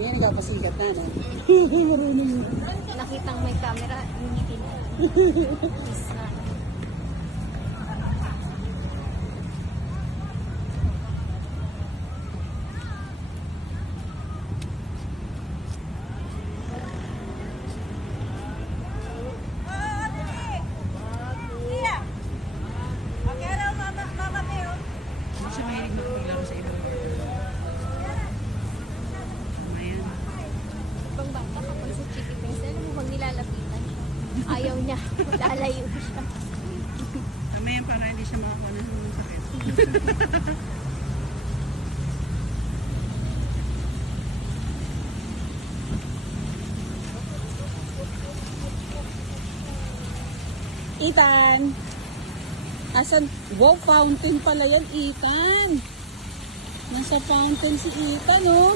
Yan, nagpapasikat na, no? Marunong. Nakitang may camera, hindi na. Please na. Hindi siya mahilig maglaro sa ibang. Ayan. Ibang bata kapag sa Chicky Prince, alam mo bang nilalapitan siya? Ayaw niya. Lalayo siya. Ayan, para hindi siya makakuha ng sakit. Ethan! Asan? Wow, fountain pala yan, Ethan! Nasa fountain si Ethan, oh!